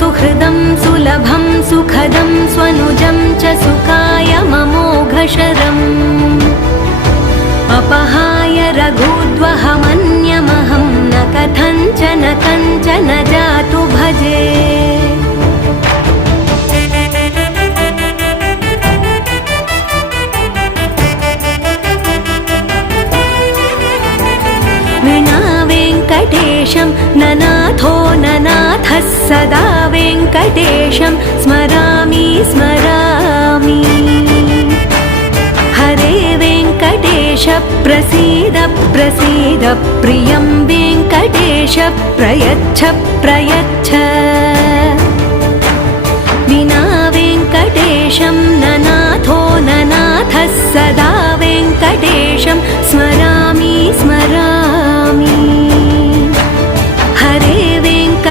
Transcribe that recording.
सुहृदं सुलभं सुखदं स्वनुजं च सुखाय ममोघशरम् अपहाय रघुद्वहमन्यमहं न कथञ्चन कञ्चन जातु भजे। विना वेङ्कटेशं ननाथो ननाथः सदा वेङ्कटेशं स्मरामि स्मरामि। हरे वेङ्कटेश प्रसीद प्रसीद प्रियं वेङ्कटेश प्रयच्छ प्रयच्छ।